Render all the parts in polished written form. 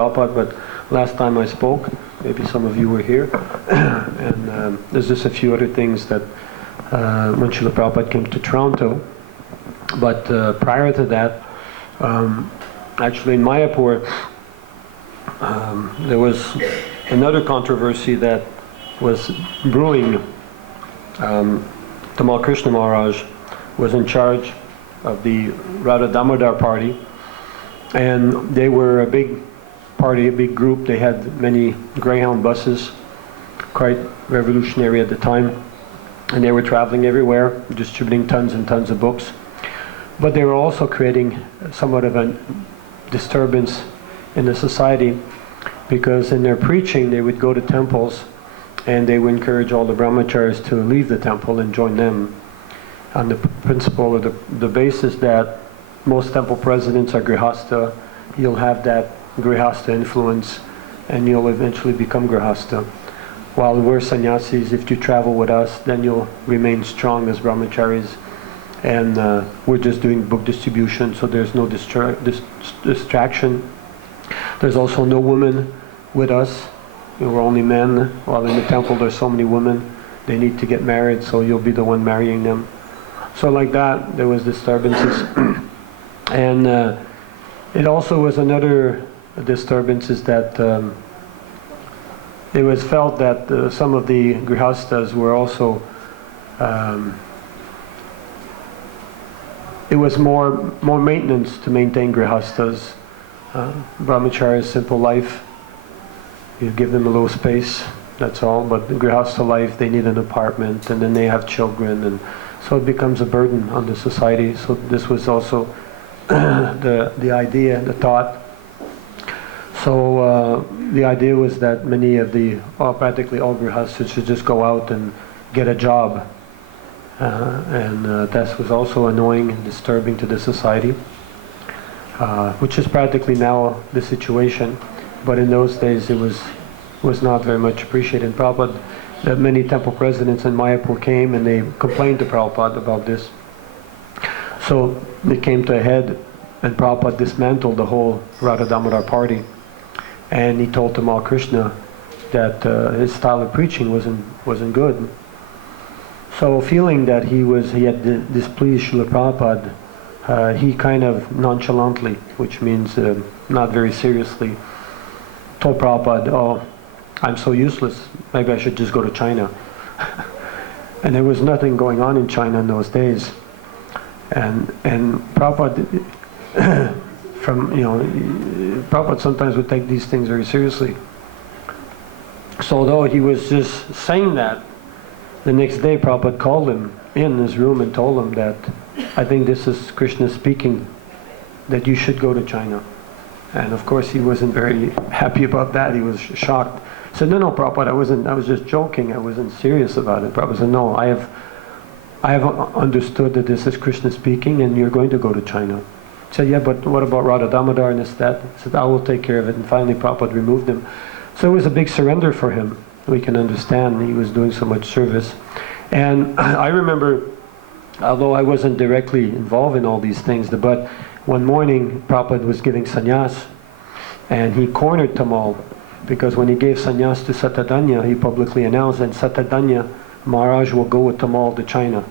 Prabhupada, but last time I spoke, maybe some of you were here, and there's just a few other things that when Srila Prabhupada came to Toronto. But prior to that, actually in Mayapur, there was another controversy that was brewing. Tamal Krishna Maharaj was in charge of the Radha Damodar party, and they were a big party, a big group. They had many Greyhound buses, quite revolutionary at the time, and they were traveling everywhere, distributing tons and tons of books. But they were also creating somewhat of a disturbance in the society, because in their preaching they would go to temples and they would encourage all the brahmacharis to leave the temple and join them, on the principle or the basis that most temple presidents are grihasta. You'll have that grihasta influence and you'll eventually become grihasta. While we're sannyasis, if you travel with us, then you'll remain strong as brahmacharis. And we're just doing book distribution, so there's no distraction. There's also no women with us. We're only men. While in the temple there's so many women, they need to get married, so you'll be the one marrying them. So like that, there was disturbances. And it also was another disturbance, is that it was felt that some of the grihastas were also it was more maintenance to maintain grihastas. Brahmacharis, simple life, you give them a little space, that's all. But the grihasta life, they need an apartment, and then they have children, and so it becomes a burden on the society. So this was also the idea, the thought. So the idea was that many of practically all grihastas should just go out and get a job. And that was also annoying and disturbing to the society, which is practically now the situation. But in those days it was not very much appreciated. Prabhupada, that many temple presidents in Mayapur came and they complained to Prabhupada about this. So it came to a head, and Prabhupada dismantled the whole Radha Damodar party, and he told Tamal Krishna that his style of preaching wasn't good. So feeling that he had displeased Srila Prabhupada, he kind of nonchalantly, which means not very seriously, told Prabhupada, "Oh, I'm so useless, maybe I should just go to China." And there was nothing going on in China in those days. And Prabhupada, Prabhupada sometimes would take these things very seriously. So although he was just saying that, the next day Prabhupada called him in his room and told him that, "I think this is Krishna speaking, that you should go to China." And of course he wasn't very happy about that. He was shocked. He said, "No, Prabhupada, I was just joking. I wasn't serious about it." Prabhupada said, "No, I have understood that this is Krishna speaking and you're going to go to China." He said, "Yeah, but what about Radha Damodar and this, that?" He said, "I will take care of it." And finally Prabhupada removed him. So it was a big surrender for him. We can understand he was doing so much service. And I remember, although I wasn't directly involved in all these things, but one morning Prabhupada was giving sannyas, and he cornered Tamal, because when he gave sannyas to Satadanya, he publicly announced that Satadanya Maharaj will go with Tamal to China.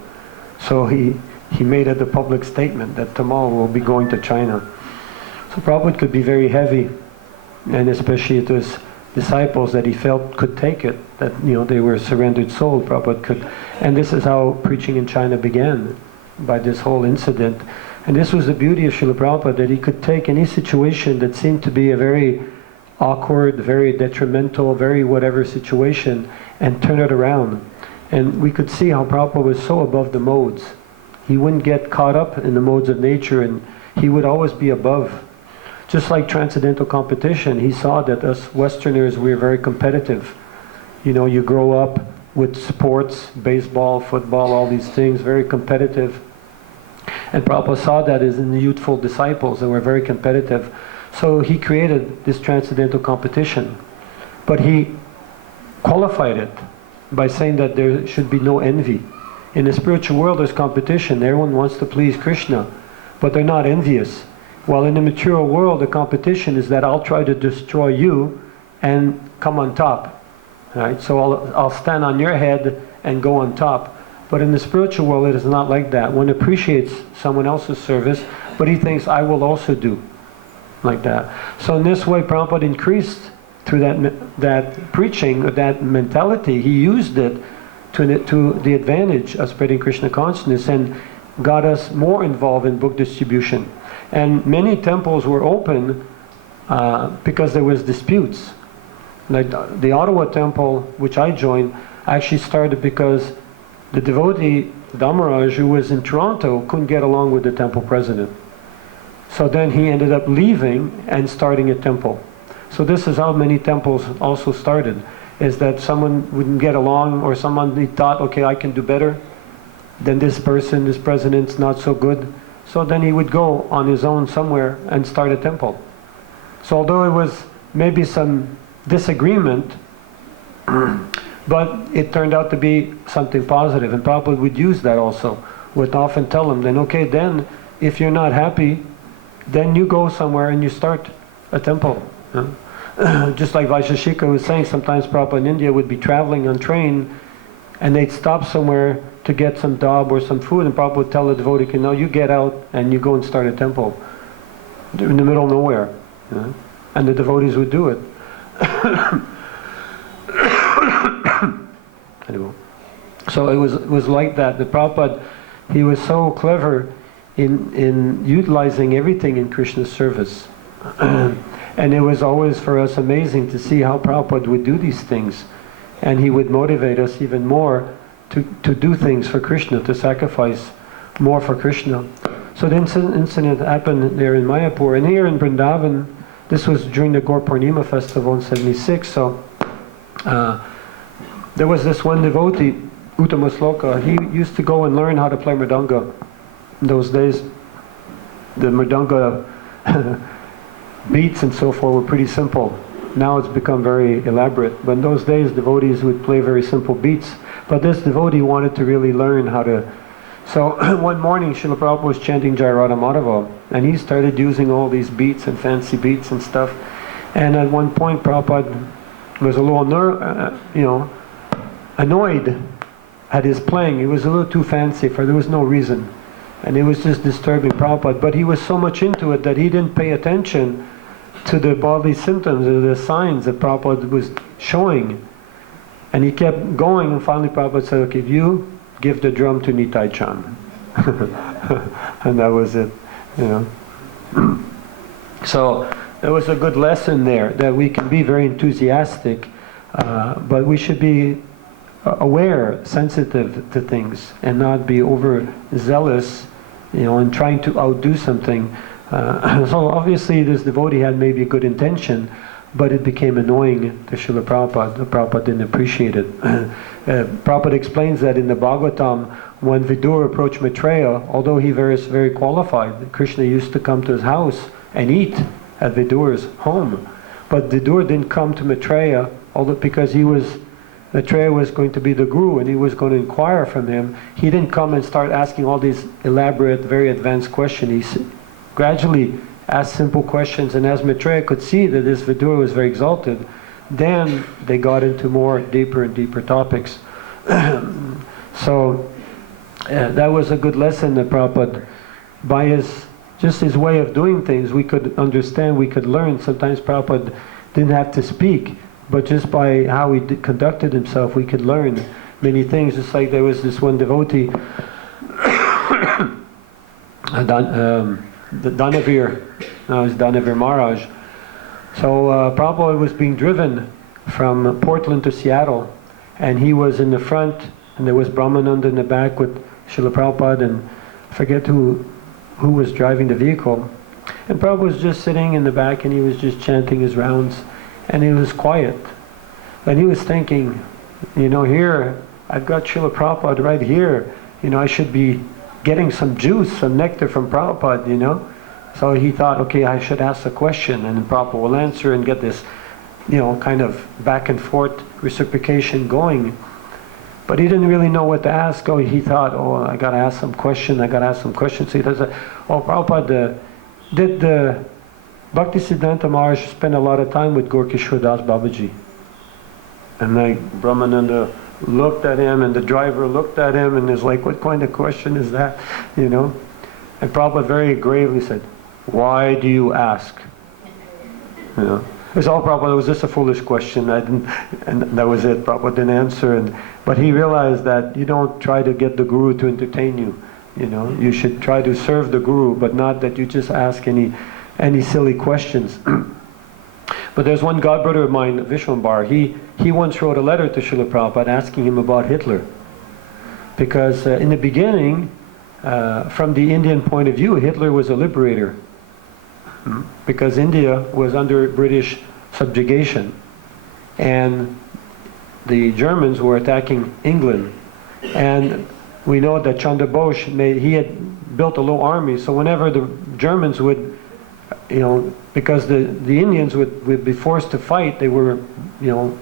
So he made it a public statement that Tamal will be going to China. So Prabhupada could be very heavy, and especially to his disciples that he felt could take it, that they were surrendered soul. Prabhupada could, and this is how preaching in China began, by this whole incident. And this was the beauty of Srila Prabhupada, that he could take any situation that seemed to be a very awkward, very detrimental, very whatever situation, and turn it around. And we could see how Prabhupada was so above the modes. He wouldn't get caught up in the modes of nature, and he would always be above. Just like transcendental competition, he saw that us Westerners, we're very competitive. You grow up with sports, baseball, football, all these things, very competitive. And Prabhupada saw that as in the youthful disciples, that were very competitive. So he created this transcendental competition. But he qualified it by saying that there should be no envy. In the spiritual world there's competition. Everyone wants to please Krishna, but they're not envious. While in the material world, the competition is that I'll try to destroy you and come on top. Right? So I'll stand on your head and go on top. But in the spiritual world, it is not like that. One appreciates someone else's service, but he thinks, I will also do like that. So in this way, Prabhupada increased through that preaching, that mentality. He used it to the advantage of spreading Krishna consciousness and got us more involved in book distribution. And many temples were open because there was disputes. Like the Ottawa temple, which I joined, actually started because the devotee Dhammaraj, who was in Toronto, couldn't get along with the temple president. So then he ended up leaving and starting a temple. So this is how many temples also started, is that someone wouldn't get along, or someone, he thought, okay, I can do better than this person, this president's not so good. So then he would go on his own somewhere and start a temple. So although it was maybe some disagreement, but it turned out to be something positive, and Prabhupada would use that also. Would often tell them, then okay, then if you're not happy, then you go somewhere and you start a temple. Just like Vaisheshika was saying, sometimes Prabhupada in India would be traveling on train and they'd stop somewhere to get some dab or some food, and Prabhupada would tell the devotee, no, you get out and you go and start a temple in the middle of nowhere. And the devotees would do it. Anyway. So it was like that. The Prabhupada, he was so clever in utilizing everything in Krishna's service. And it was always for us amazing to see how Prabhupada would do these things. And he would motivate us even more to do things for Krishna, to sacrifice more for Krishna. So the incident happened there in Mayapur. And here in Vrindavan, this was during the Gaur Purnima festival in 76. So there was this one devotee, Uttama Sloka. He used to go and learn how to play mridanga. In those days, the mridanga beats and so forth were pretty simple. Now it's become very elaborate. But in those days, devotees would play very simple beats. But this devotee wanted to really learn how to. So one morning, Srila Prabhupada was chanting Jai Radha Madhava, and he started using all these beats and fancy beats and stuff. And at one point, Prabhupada was a little annoyed at his playing. It was a little too fancy, for there was no reason. And it was just disturbing Prabhupada. But he was so much into it that he didn't pay attention to the bodily symptoms or the signs that Prabhupada was showing. And he kept going, and finally Prabhupada said, okay, you give the drum to Nitai Chand. And that was it. So there was a good lesson there, that we can be very enthusiastic, but we should be aware, sensitive to things, and not be overzealous, in trying to outdo something. So obviously this devotee had maybe a good intention, but it became annoying to Srila Prabhupada. Prabhupada didn't appreciate it. Prabhupada explains that in the Bhagavatam, when Vidur approached Maitreya, although he was very qualified, Krishna used to come to his house and eat at Vidur's home. But Vidur didn't come to Maitreya, although because Maitreya was going to be the guru and he was going to inquire from him. He didn't come and start asking all these elaborate, very advanced questions. He gradually asked simple questions, and as Maitreya could see that this Vidur was very exalted, then they got into more deeper and deeper topics. So that was a good lesson that Prabhupada, by his way of doing things, we could understand, we could learn. Sometimes Prabhupada didn't have to speak, but just by how he conducted himself, we could learn many things. Just like there was this one devotee, the Danavir, now it's Danavir Maharaj. So Prabhupada was being driven from Portland to Seattle, and he was in the front, and there was Brahmananda in the back with Srila Prabhupada, and I forget who was driving the vehicle. And Prabhupada was just sitting in the back, and he was just chanting his rounds, and he was quiet. And he was thinking, here, I've got Srila Prabhupada right here, I should be getting some juice, some nectar from Prabhupada, So he thought, okay, I should ask a question, and then Prabhupada will answer and get this, kind of back and forth reciprocation going. But he didn't really know what to ask. He thought, I got to ask some question, So he does, Prabhupada, did Bhaktisiddhanta Maharaj spend a lot of time with Gorkishore Das Babaji? And like Brahmananda looked at him, and the driver looked at him, and is like, what kind of question is that? You know? And Prabhupada very gravely said, why do you ask? You know? It's all Prabhupada, it was just a foolish question. And that was it. Prabhupada didn't answer. But he realized that you don't try to get the Guru to entertain you. You know, you should try to serve the Guru, but not that you just ask any silly questions. But there's one godbrother of mine, Vishwambar, he once wrote a letter to Srila Prabhupada asking him about Hitler. Because in the beginning, from the Indian point of view, Hitler was a liberator. Because India was under British subjugation. And the Germans were attacking England. And we know that Chandra Bose, he had built a little army, so whenever the Germans would, you know, because the Indians would be forced to fight, they were, you know,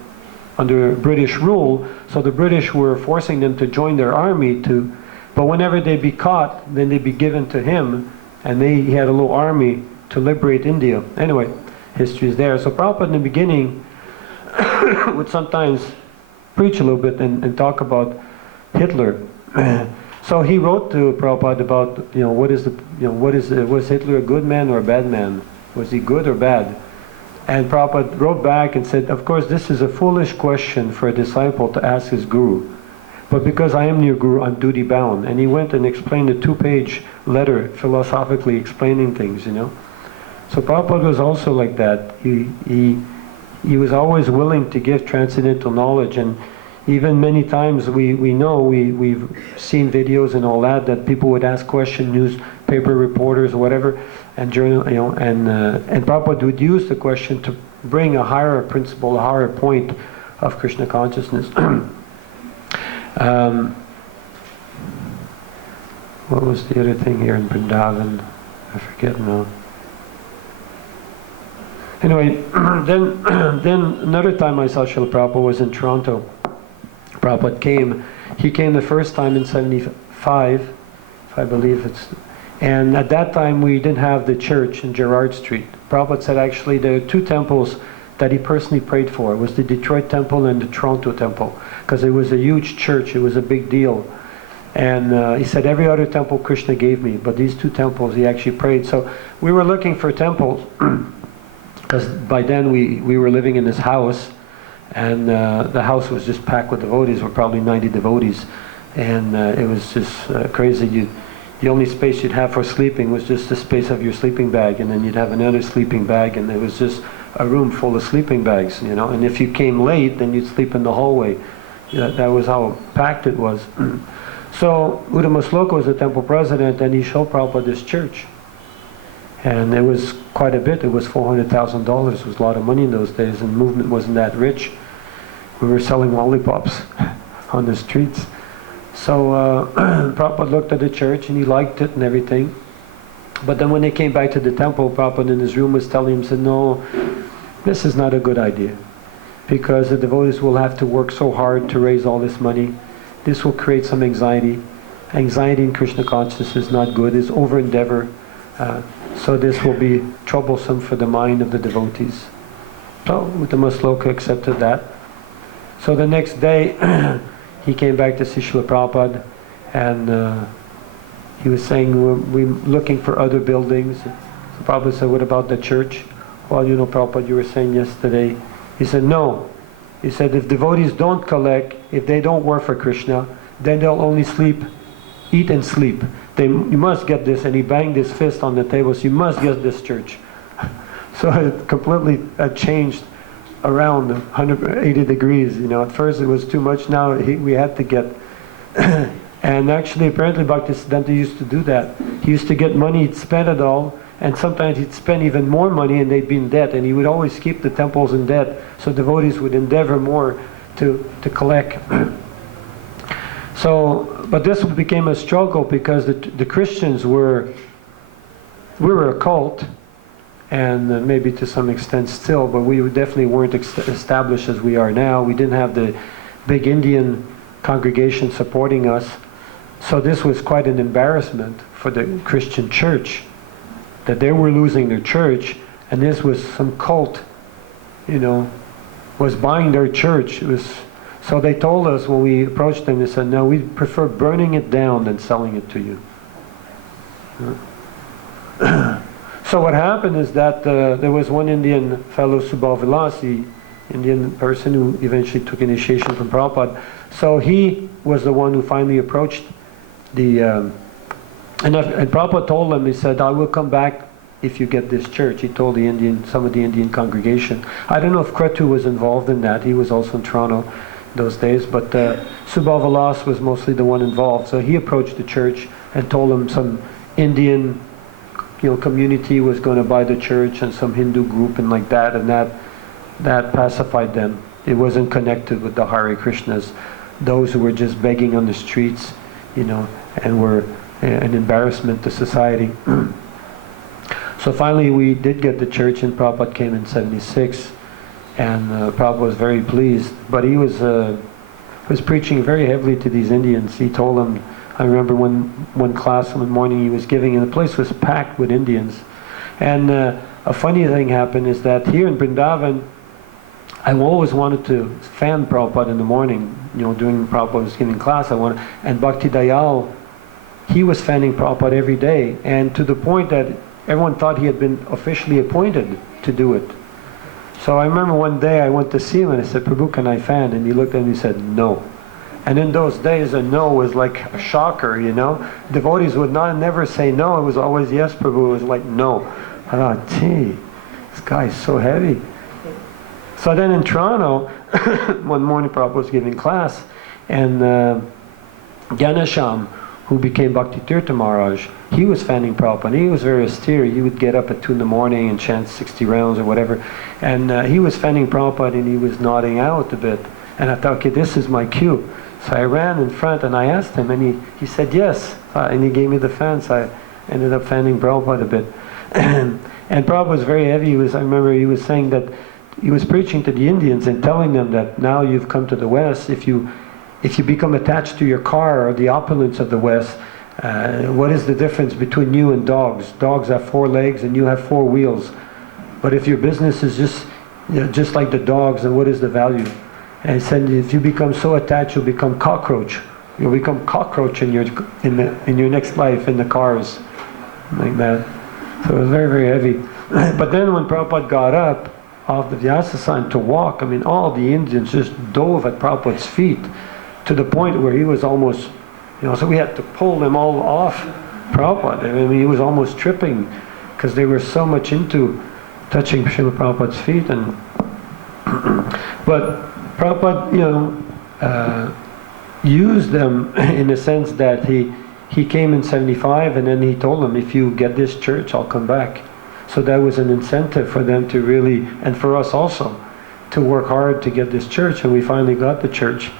under British rule, so the British were forcing them to join their army to, but whenever they'd be caught, then they'd be given to him, and he had a little army to liberate India. Anyway, history is there. So Prabhupada in the beginning would sometimes preach a little bit and talk about Hitler. So he wrote to Prabhupada about, you know, was Hitler a good man or a bad man? Was he good or bad? And Prabhupada wrote back and said, of course, this is a foolish question for a disciple to ask his guru. But because I am your guru, I'm duty bound. And he went and explained a 2-page letter philosophically explaining things, you know. So Prabhupada was also like that. He was always willing to give transcendental knowledge, and even many times we've seen videos and all that people would ask questions, newspaper reporters or whatever, and journal, you know, and Prabhupada would use the question to bring a higher principle, a higher point of Krishna consciousness. What was the other thing here in Vrindavan? I forget now. Anyway, then another time I saw Srila Prabhupada was in Toronto. Prabhupada came. He came the first time in 75, if I believe it's. And at that time we didn't have the church in Gerrard Street. Prabhupada said actually there are 2 temples that he personally prayed for. It was the Detroit Temple and the Toronto Temple, because it was a huge church. It was a big deal. And he said every other temple Krishna gave me, but these 2 temples he actually prayed. So we were looking for temples, because by then we were living in this house, and the house was just packed with devotees. There were probably 90 devotees, and it was just crazy. The only space you'd have for sleeping was just the space of your sleeping bag, and then you'd have another sleeping bag, and it was just a room full of sleeping bags, you know. And if you came late, then you'd sleep in the hallway. That was how packed it was. So Uddhama Sloka was the temple president, and he showed Prabhupada this church. And it was quite a bit. It was $400,000. It was a lot of money in those days, and the movement wasn't that rich. We were selling lollipops on the streets. So Prabhupada looked at the church, and he liked it and everything. But then when they came back to the temple, Prabhupada in his room was telling him, said, no, this is not a good idea, because the devotees will have to work so hard to raise all this money. This will create some anxiety. Anxiety in Krishna consciousness is not good. It's over-endeavor. So this will be troublesome for the mind of the devotees. So Uttama Sloka accepted that. So the next day he came back to see Srila Prabhupada, and he was saying, we're looking for other buildings. So Prabhupada said, what about the church? Well, you know, Prabhupada, you were saying yesterday. He said, no. He said, if devotees don't collect, if they don't work for Krishna, then they'll only sleep, eat and sleep. You must get this. And he banged his fist on the table. So you must get this church. So it completely changed around 180 degrees. You know, at first it was too much. Now we had to get. And actually, apparently, Bhaktisiddhanta used to do that. He used to get money, he'd spend it all, and sometimes he'd spend even more money, and they'd be in debt. And he would always keep the temples in debt, so devotees would endeavor more to collect. So, but this became a struggle, because the Christians we were a cult, and maybe to some extent still, but we definitely weren't established as we are now. We didn't have the big Indian congregation supporting us. So this was quite an embarrassment for the Christian church, that they were losing their church, and this was some cult, was buying their church. So they told us when we approached them, they said, no, we prefer burning it down than selling it to you. So what happened is that there was one Indian fellow, Subhavilas, the Indian person who eventually took initiation from Prabhupada. So he was the one who finally approached the... and Prabhupada told him, he said, I will come back if you get this church. He told some of the Indian congregation. I don't know if Kretu was involved in that. He was also in Toronto those days, but Subhavilas was mostly the one involved. So he approached the church and told him some Indian community was going to buy the church, and some Hindu group and like that, and that pacified them. It wasn't connected with the Hare Krishnas, those who were just begging on the streets, and were an embarrassment to society. So finally we did get the church, and Prabhupada came in 76, and Prabhupada was very pleased. But he was preaching very heavily to these Indians. He told them, I remember one class one morning he was giving, and the place was packed with Indians. And a funny thing happened is that here in Vrindavan, I always wanted to fan Prabhupada in the morning, during Prabhupada was giving class, and Bhakti Dayal, he was fanning Prabhupada every day, and to the point that everyone thought he had been officially appointed to do it. So I remember one day I went to see him and I said, Prabhu, can I fan? And he looked at me and he said, no. And in those days, a no was like a shocker, Devotees would never say no. It was always yes, Prabhu. It was like no. I thought, gee, this guy's so heavy. So then in Toronto, one morning Prabhupada was giving class, and Ganesham, who became Bhakti Tirtha Maharaj, he was fanning Prabhupada. He was very austere. He would get up at 2 in the morning and chant 60 rounds or whatever. And he was fanning Prabhupada, and he was nodding out a bit. And I thought, okay, this is my cue. So I ran in front and I asked him, and he said yes. And he gave me the fan, so I ended up fanning Prabhupada a bit. And Prabhupada was very heavy. I remember he was saying that he was preaching to the Indians and telling them that now you've come to the West, if you become attached to your car or the opulence of the West, what is the difference between you and dogs? Dogs have 4 legs and you have 4 wheels. But if your business is just like the dogs, then what is the value? And he said, if you become so attached, you'll become cockroach. You'll become cockroach in your next life in the cars, like that. So it was very, very heavy. But then when Prabhupada got up off the Vyasa to walk, all the Indians just dove at Prabhupada's feet to the point where he was almost, so we had to pull them all off Prabhupada. He was almost tripping because they were so much into touching Srila Prabhupada's feet. And but Prabhupada, used them in the sense that he came in 75, and then he told them, if you get this church, I'll come back. So that was an incentive for them to really, and for us also, to work hard to get this church. And we finally got the church.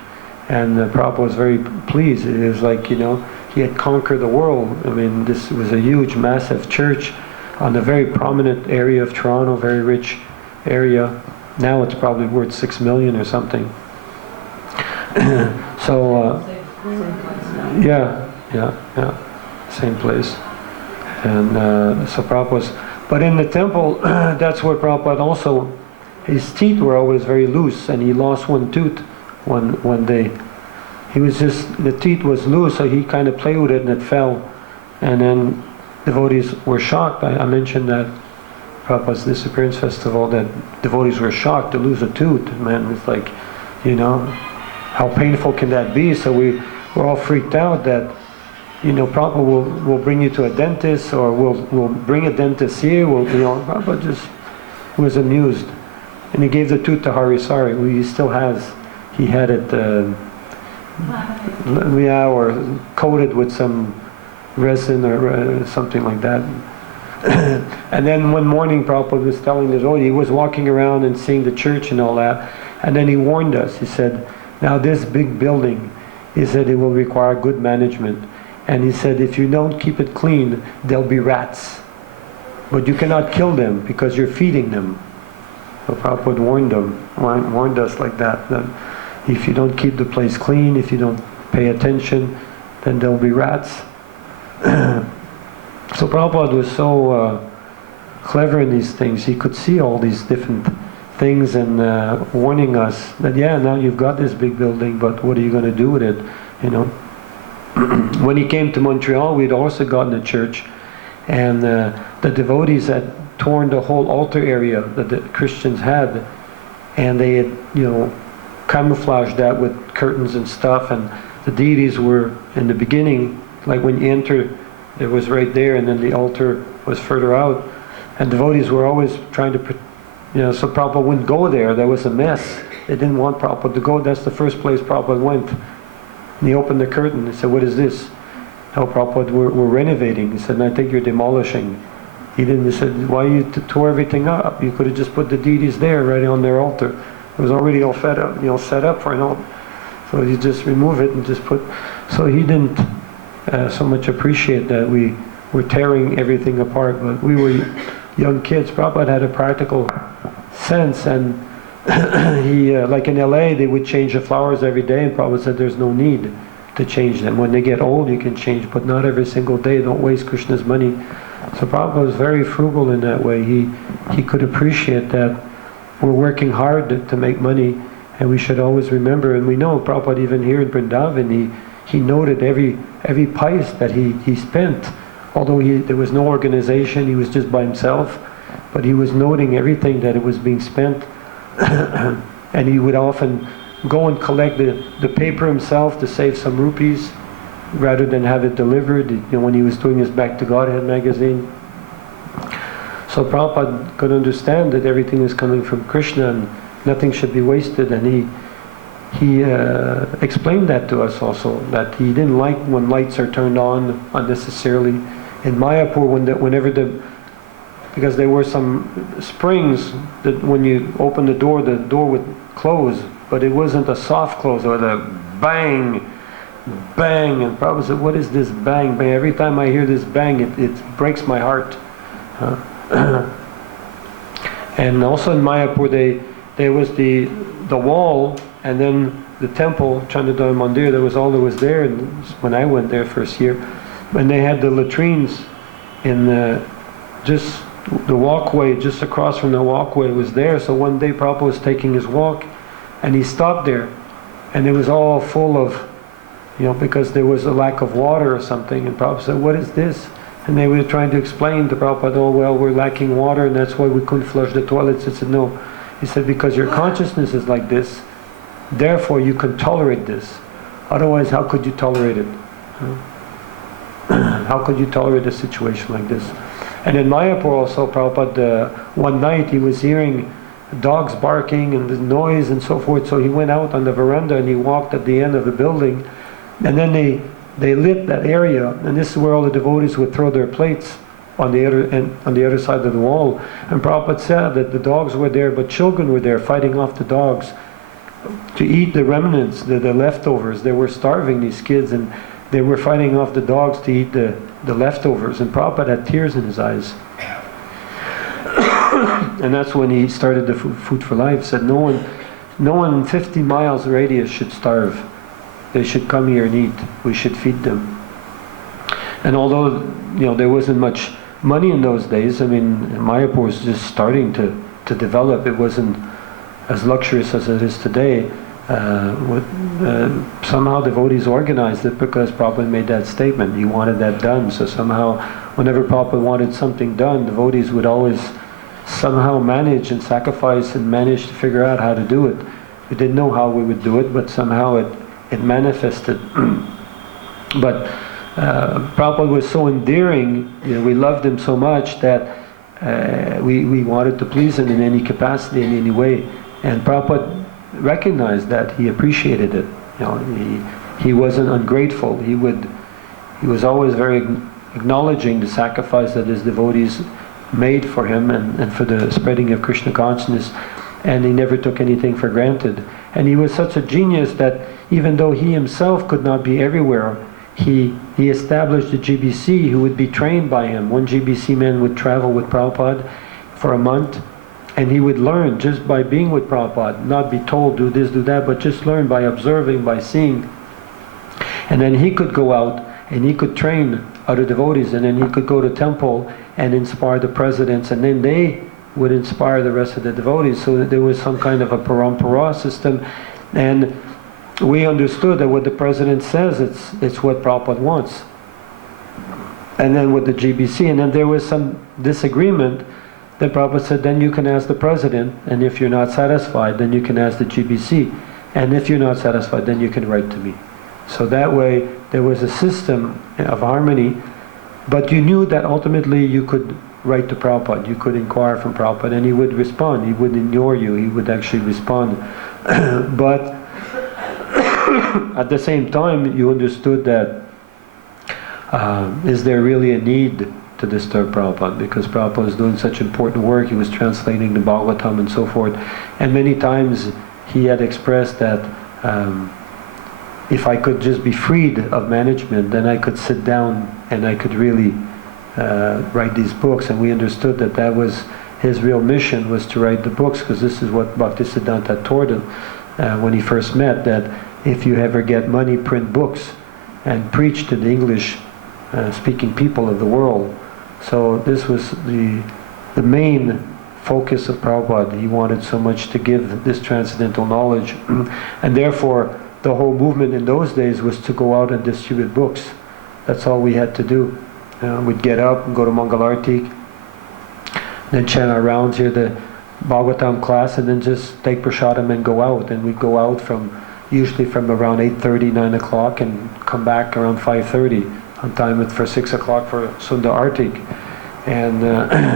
And Prabhupada was very pleased. It was like, he had conquered the world. This was a huge, massive church on a very prominent area of Toronto, very rich area. Now it's probably worth 6 million or something. So, yeah, same place. And so Prabhupada was, but in the temple, that's where Prabhupada also, his teeth were always very loose, and he lost one tooth one day. The teeth was loose, so he kind of played with it and it fell. And then devotees were shocked. I mentioned that Prabhupada's disappearance festival, that devotees were shocked to lose a tooth. Man, it's like, how painful can that be? So we were all freaked out that, Prabhupada will bring you to a dentist, or we'll bring a dentist here. Prabhupada just was amused. And he gave the tooth to Harisari, who he still has. He had it, or coated with some resin or something like that. And then one morning Prabhupada was telling us, he was walking around and seeing the church and all that, and then he warned us. He said, now this big building, he said, it will require good management. And he said, if you don't keep it clean, there'll be rats. But you cannot kill them because you're feeding them. So Prabhupada warned us like that if you don't keep the place clean, if you don't pay attention, then there'll be rats. So Prabhupada was so clever in these things. He could see all these different things and warning us that, yeah, now you've got this big building, but what are you going to do with it, you know? When he came to Montreal, we'd also gotten a church, and the devotees had torn the whole altar area that the Christians had, and they had, you know, camouflaged that with curtains and stuff, and the deities were, in the beginning, like when you enter, it was right there, and then the altar was further out, and devotees were always trying to, you know, so Prabhupada wouldn't go there. There was a mess. They didn't want Prabhupada to go. That's the first place Prabhupada went. And he opened the curtain. He said, "What is this?" "Oh, Prabhupada, we're renovating." He said, "I think you're demolishing." He didn't. He said, "Why you tore everything up? You could have just put the deities there, right on their altar. It was already all fed up, you know, set up for an altar. So you just remove it and just put." So he didn't so much appreciate that we were tearing everything apart. But we were young kids. Prabhupada had a practical sense, and he, like in LA, they would change the flowers every day, and Prabhupada said there's no need to change them. When they get old, you can change, but not every single day. Don't waste Krishna's money. So Prabhupada was very frugal in that way. He could appreciate that we're working hard to make money, and we should always remember, and we know Prabhupada even here in Vrindavan, he noted every pice that he spent. Although there was no organization, he was just by himself, but he was noting everything that it was being spent. And he would often go and collect the paper himself to save some rupees rather than have it delivered, you know, when he was doing his Back to Godhead magazine. So Prabhupada could understand that everything is coming from Krishna and nothing should be wasted, and he explained that to us also, that he didn't like when lights are turned on unnecessarily. In Mayapur, because there were some springs that when you open the door would close, but it wasn't a soft close, or the bang, bang, and Prabhupada said, "What is this bang, bang? Every time I hear this bang, it breaks my heart." And also in Mayapur, there was the wall, and then the temple, Chandradhara Mandir, that was all that was there, and when I went there first year. And they had the latrines in just the walkway, just across from the walkway was there. So one day Prabhupada was taking his walk, and he stopped there, and it was all full of, you know, because there was a lack of water or something. And Prabhupada said, "What is this?" And they were trying to explain to Prabhupada, "Oh, well, we're lacking water, and that's why we couldn't flush the toilets." He said, "No." He said, "Because your consciousness is like this, therefore you can tolerate this. Otherwise, how could you tolerate it? How could you tolerate a situation like this?" And in Mayapur also, Prabhupada, one night he was hearing dogs barking and the noise and so forth, so he went out on the veranda and he walked at the end of the building, and then they lit that area, and this is where all the devotees would throw their plates on the other side of the wall. And Prabhupada said that the dogs were there, but children were there fighting off the dogs to eat the remnants, the leftovers. They were starving, these kids, and they were fighting off the dogs to eat the leftovers. And Prabhupada had tears in his eyes. And that's when he started the Food for Life. Said no one in 50 miles radius should starve. They should come here and eat. We should feed them. And although, you know, there wasn't much money in those days, I mean, Mayapur was just starting to develop. It wasn't as luxurious as it is today. Somehow devotees organized it because Prabhupada made that statement. He wanted that done. So somehow, whenever Prabhupada wanted something done, devotees would always somehow manage and sacrifice and manage to figure out how to do it. We didn't know how we would do it, but somehow it manifested. But Prabhupada was so endearing, you know, we loved him so much that we wanted to please him in any capacity, in any way. And Prabhupada recognized that, he appreciated it. You know, he wasn't ungrateful. He was always very acknowledging the sacrifice that his devotees made for him and for the spreading of Krishna consciousness, and he never took anything for granted. And he was such a genius that even though he himself could not be everywhere, he established a GBC who would be trained by him. One GBC man would travel with Prabhupada for a month, and he would learn just by being with Prabhupada, not be told do this, do that, but just learn by observing, by seeing. And then he could go out and he could train other devotees, and then he could go to temple and inspire the presidents, and then they would inspire the rest of the devotees. So that there was some kind of a parampara system, and we understood that what the president says, it's what Prabhupada wants. And then with the GBC, and then there was some disagreement. Then Prabhupada said, then you can ask the president, and if you're not satisfied, then you can ask the GBC. And if you're not satisfied, then you can write to me. So that way, there was a system of harmony, but you knew that ultimately you could write to Prabhupada, you could inquire from Prabhupada, and he would respond. He wouldn't ignore you, he would actually respond. But at the same time, you understood that is there really a need to disturb Prabhupada, because Prabhupada was doing such important work. He was translating the Bhagavatam and so forth, and many times he had expressed that if I could just be freed of management, then I could sit down and I could really write these books. And we understood that that was his real mission, was to write the books, because this is what Bhaktisiddhanta told him when he first met, that if you ever get money, print books and preach to the English speaking people of the world. So this was the main focus of Prabhupada. He wanted so much to give this transcendental knowledge, and therefore the whole movement in those days was to go out and distribute books. That's all we had to do. We'd get up and go to Mangalarti, then chant our rounds, hear the Bhagavatam class, and then just take prasadam and go out. And we'd go out usually from around 8:30, 9 o'clock, and come back around 5:30 on time for 6 o'clock for Sundar Artik. And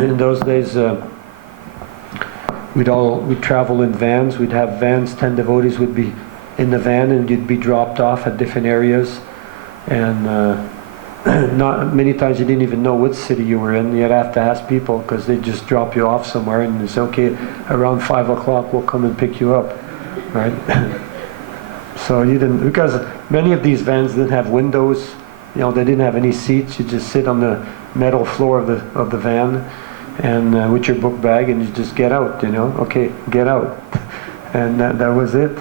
in those days, we'd travel in vans. We'd have vans, 10 devotees would be in the van, and you'd be dropped off at different areas. And not many times you didn't even know which city you were in. You'd have to ask people, because they'd just drop you off somewhere, and it's okay, around 5 o'clock we'll come and pick you up, right? So you didn't, because many of these vans didn't have windows. They didn't have any seats. You just sit on the metal floor of the van, and with your book bag, and you just get out. Okay, get out, and that was it.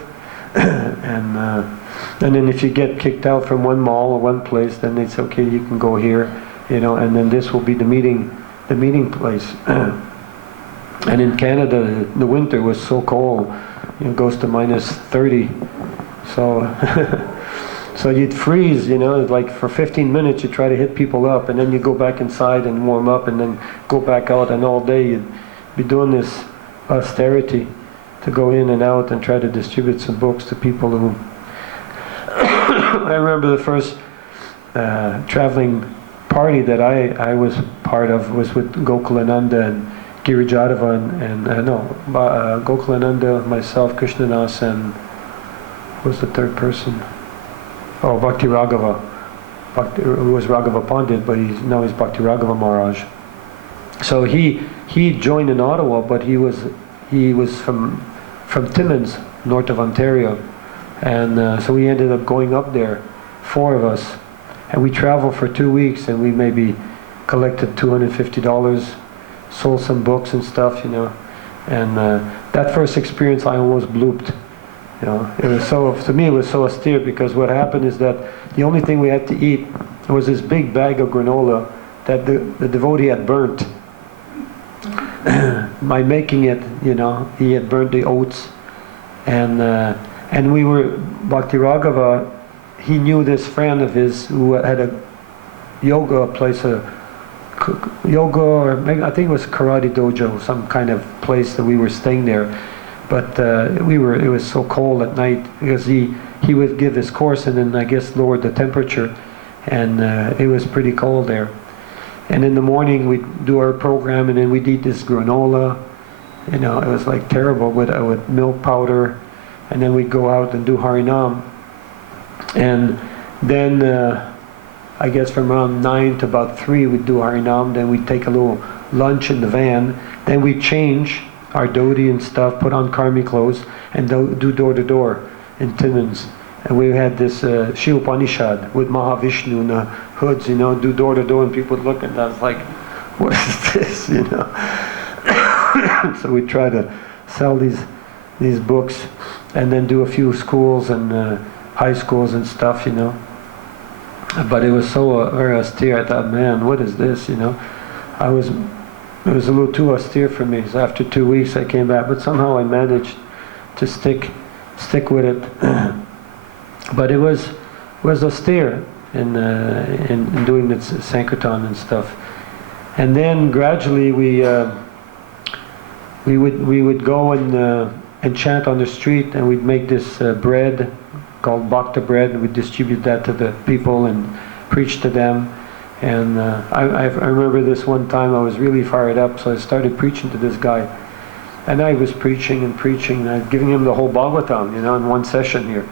And then if you get kicked out from one mall or one place, then it's okay. You can go here, and then this will be the meeting place. And in Canada, the winter was so cold. It goes to -30. So. So you'd freeze, like for 15 minutes you try to hit people up, and then you go back inside and warm up, and then go back out, and all day you'd be doing this austerity to go in and out and try to distribute some books to people who... I remember the first traveling party that I was part of was with Gokulananda and Girijadava and Gokulananda, myself, Krishnadas, and who was the third person? Oh, Bhakti Raghava. Who was Raghava Pandit, but now he's Bhakti Raghava Maharaj. So he joined in Ottawa, but he was from Timmins, north of Ontario, and so we ended up going up there, 4 of us, and we traveled for 2 weeks, and we maybe collected $250, sold some books and stuff, and that first experience I almost blooped. It was to me it was so austere, because what happened is that the only thing we had to eat was this big bag of granola that the devotee had burnt. By making it, he had burnt the oats, and we were, Bhakti Raghava, he knew this friend of his who had a yoga place, or maybe, I think it was karate dojo, some kind of place that we were staying there. But it was so cold at night, because he would give his course and then I guess lowered the temperature, and it was pretty cold there. And in the morning we'd do our program, and then we'd eat this granola. It was like terrible with milk powder, and then we'd go out and do Harinam. And then I guess from around 9 to about 3 we'd do Harinam, then we'd take a little lunch in the van, then we'd change our dhoti and stuff, put on karmi clothes, and do door to door in Timmins. And we had this Shiv Upanishad with Mahavishnu in the hoods, do door to door, and people would look at us like, what is this, So we try to sell these books, and then do a few schools and high schools and stuff, But it was so very austere. I thought, man, what is this? It was a little too austere for me. So after 2 weeks, I came back, but somehow I managed to stick with it. But it was austere in doing the Sankirtan and stuff. And then gradually we would go and chant on the street, and we'd make this bread called bhakta bread, and we'd distribute that to the people and preach to them. And I remember this one time I was really fired up, so I started preaching to this guy. And I was preaching and preaching, and I was giving him the whole Bhagavatam, in one session here,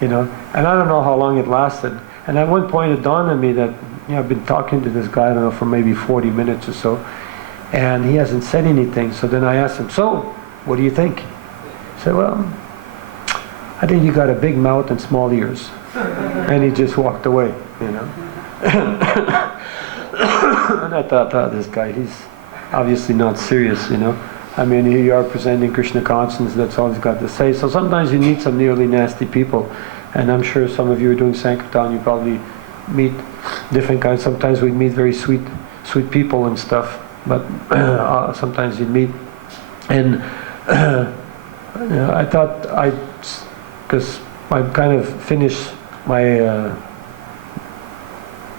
And I don't know how long it lasted. And at one point it dawned on me that, I've been talking to this guy, I don't know, for maybe 40 minutes or so, and he hasn't said anything. So then I asked him, so, what do you think? He said, well, I think you got a big mouth and small ears. And he just walked away, And I thought, this guy, he's obviously not serious, I mean, here you are presenting Krishna consciousness, that's all he's got to say. So sometimes you meet some really nasty people, and I'm sure some of you are doing Sankirtan, you probably meet different kinds. Sometimes we meet very sweet people and stuff, but sometimes you meet. And I thought because I kind of finished my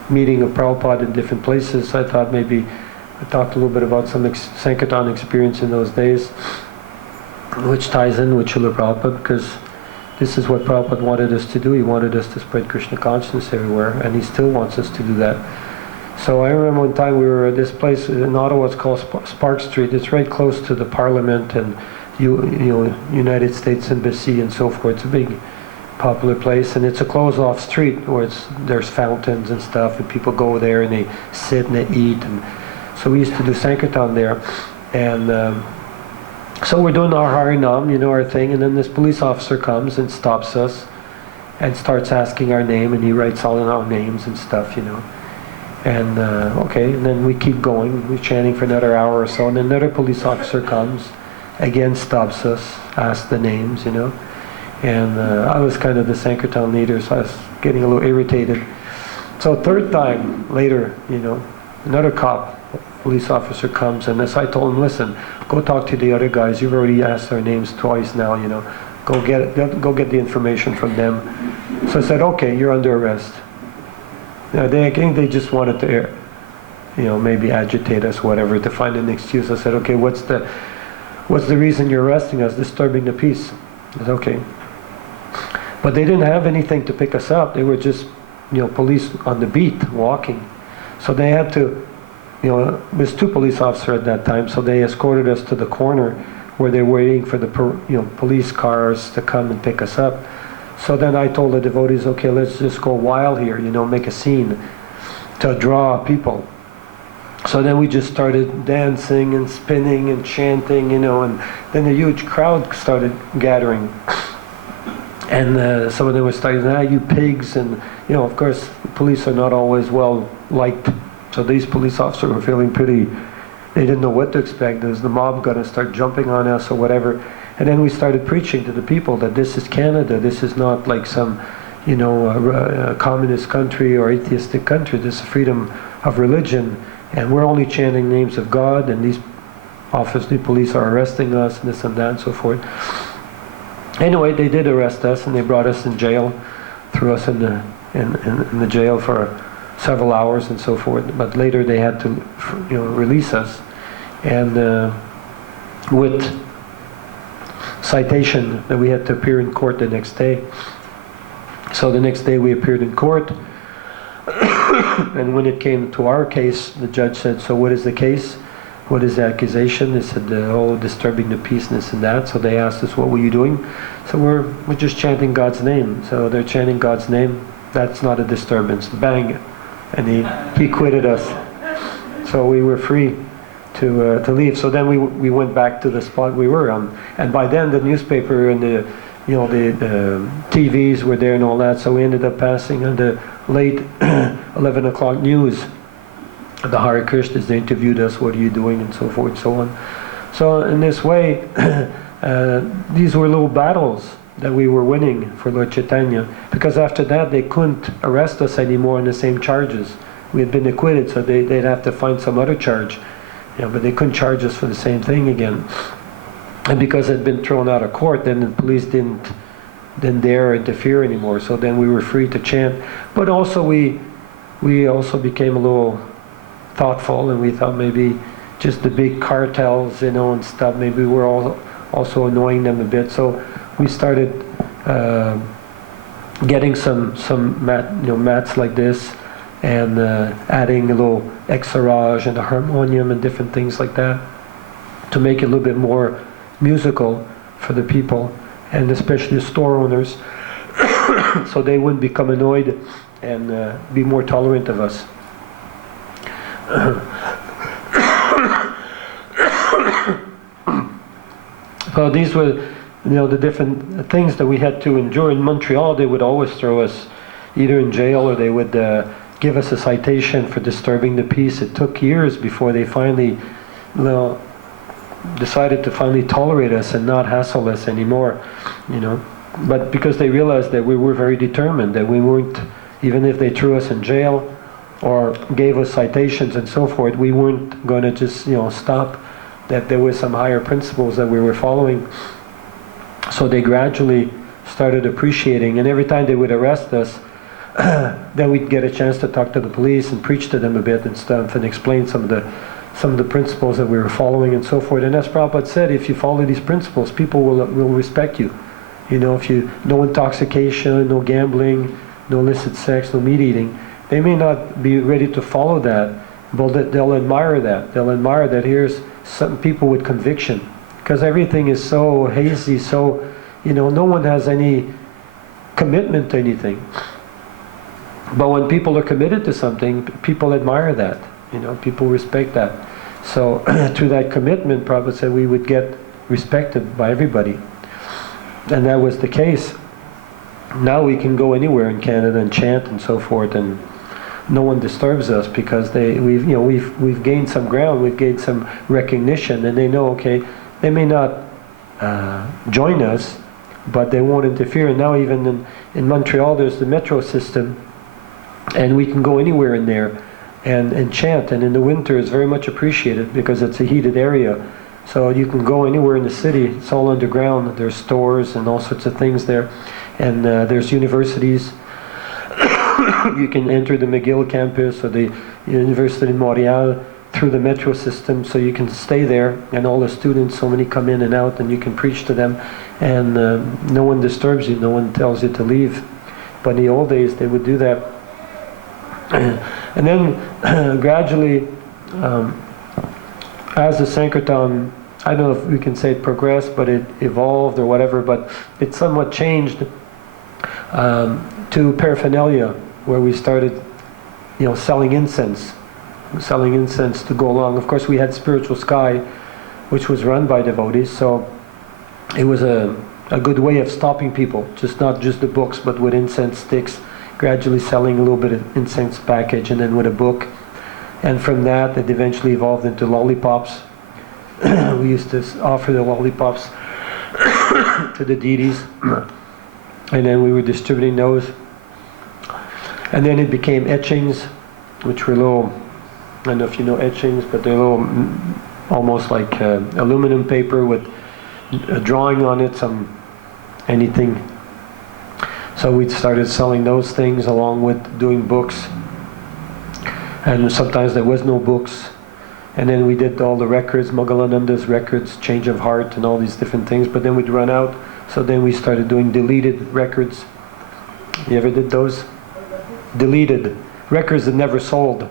meeting of Prabhupada in different places, I thought maybe I talked a little bit about some Sankirtan experience in those days, which ties in with Srila Prabhupada, because this is what Prabhupada wanted us to do. He wanted us to spread Krishna consciousness everywhere, and he still wants us to do that. So I remember one time we were at this place in Ottawa, it's called Spark Street. It's right close to the Parliament and United States Embassy and so forth. It's a big popular place, and it's a closed-off street where there's fountains and stuff, and people go there and they sit and they eat. And so we used to do Sankirtan there, and so we're doing our Harinam, our thing, and then this police officer comes and stops us and starts asking our name, and he writes all in our names and stuff, And okay, and then we keep going, we're chanting for another hour or so, and then another police officer comes, again stops us, asks the names, And I was kind of the Sankirtan leader, so I was getting a little irritated. So third time later, another police officer comes, and as I told him, listen, go talk to the other guys. You've already asked their names twice now. Go get the information from them. So I said, okay, you're under arrest. I think they just wanted to, maybe agitate us, whatever, to find an excuse. I said, okay, what's the reason you're arresting us? Disturbing the peace. I said, okay. But they didn't have anything to pick us up. They were just, police on the beat, walking. So they had to, there's 2 police officers at that time, so they escorted us to the corner where they're waiting for the, police cars to come and pick us up. So then I told the devotees, okay, let's just go wild here, make a scene to draw people. So then we just started dancing and spinning and chanting, and then a huge crowd started gathering. And some of them were starting, you pigs, and, of course, police are not always well liked. So these police officers were feeling they didn't know what to expect. Is the mob going to start jumping on us or whatever? And then we started preaching to the people that this is Canada, this is not like some, a communist country or atheistic country. This is freedom of religion, and we're only chanting names of God, and these police are arresting us, and this and that and so forth. Anyway, they did arrest us, and they brought us in jail, threw us in the jail for several hours and so forth. But later they had to, release us, and with citation that we had to appear in court the next day. So the next day we appeared in court, and when it came to our case, the judge said, so what is the case? What is the accusation? They said, disturbing the peace and this and that. So they asked us, what were you doing? So we're just chanting God's name. So they're chanting God's name. That's not a disturbance. Bang. And he quitted us. So we were free to leave. So then we went back to the spot we were on. And by then the newspaper and the TVs were there and all that. So we ended up passing on the late 11 o'clock news. The Hare Krishnas, they interviewed us, what are you doing, and so forth and so on. So in this way, these were little battles, that we were winning for Lord Chaitanya, because after that they couldn't arrest us anymore on the same charges. We had been acquitted, so they'd have to find some other charge. But they couldn't charge us for the same thing again. And because it had been thrown out of court, then the police didn't dare interfere anymore. So then we were free to chant. But also we also became a little thoughtful, and we thought maybe just the big cartels, and stuff, maybe we're all also annoying them a bit. So we started getting some mats like this, and adding a little exarage and a harmonium and different things like that to make it a little bit more musical for the people, and especially the store owners, so they wouldn't become annoyed and be more tolerant of us. So these were the different things that we had to endure. In Montreal, they would always throw us either in jail, or they would give us a citation for disturbing the peace. It took years before they finally decided to finally tolerate us and not hassle us anymore, But because they realized that we were very determined, that we weren't, even if they threw us in jail or gave us citations and so forth, we weren't going to just stop, that there were some higher principles that we were following. So they gradually started appreciating, and every time they would arrest us, then we'd get a chance to talk to the police and preach to them a bit and stuff, and explain some of the principles that we were following and so forth. And as Prabhupada said, if you follow these principles, people will respect you. If you no intoxication, no gambling, no illicit sex, no meat eating, they may not be ready to follow that, but they'll admire that. They'll admire that here's some people with conviction, because everything is so hazy, so no one has any commitment to anything. But when people are committed to something, people admire that. People respect that. So through that commitment, Prabhupada said we would get respected by everybody. And that was the case. Now we can go anywhere in Canada and chant and so forth, and no one disturbs us, because we've gained some ground, we've gained some recognition, and they know, okay, they may not join us, but they won't interfere. And now even in Montreal, there's the metro system, and we can go anywhere in there and chant. And in the winter, it's very much appreciated because it's a heated area. So you can go anywhere in the city. It's all underground. There's stores and all sorts of things there. And there's universities. You can enter the McGill campus or the University in Montreal through the metro system. So you can stay there, and all the students, so many come in and out, and you can preach to them. And no one disturbs you. No one tells you to leave. But in the old days, they would do that. And then gradually, as the Sankirtan, I don't know if we can say it progressed, but it evolved or whatever, but it somewhat changed to paraphernalia, where we started selling incense to go along. Of course, we had Spiritual Sky, which was run by devotees, so it was a good way of stopping people, not just the books, but with incense sticks, gradually selling a little bit of incense package, and then with a book. And from that, it eventually evolved into lollipops. We used to offer the lollipops to the deities, and then we were distributing those. And then it became etchings, which were little, I don't know if you know etchings, but they're little, almost like aluminum paper with a drawing on it, anything. So we started selling those things along with doing books. And sometimes there was no books. And then we did all the records, Mogalananda's records, Change of Heart, and all these different things. But then we'd run out. So then we started doing deleted records. You ever did those? Deleted records that never sold.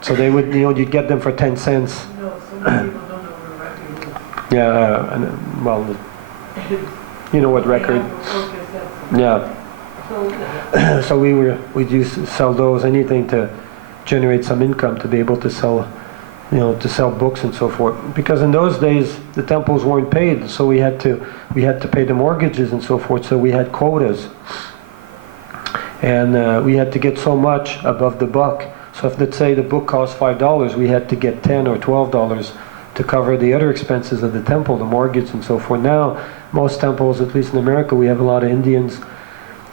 So they would, you'd get them for 10 cents. No, so many people don't know what a record is. Yeah, well, you know what record? Yeah. So we'd used to sell those, anything to generate some income, to be able to sell, to sell books and so forth. Because in those days the temples weren't paid, so we had to pay the mortgages and so forth. So we had quotas, and we had to get so much above the buck. So if, let's say, the book cost $5, we had to get $10 or $12 to cover the other expenses of the temple, the mortgage and so forth. Now, most temples, at least in America, we have a lot of Indians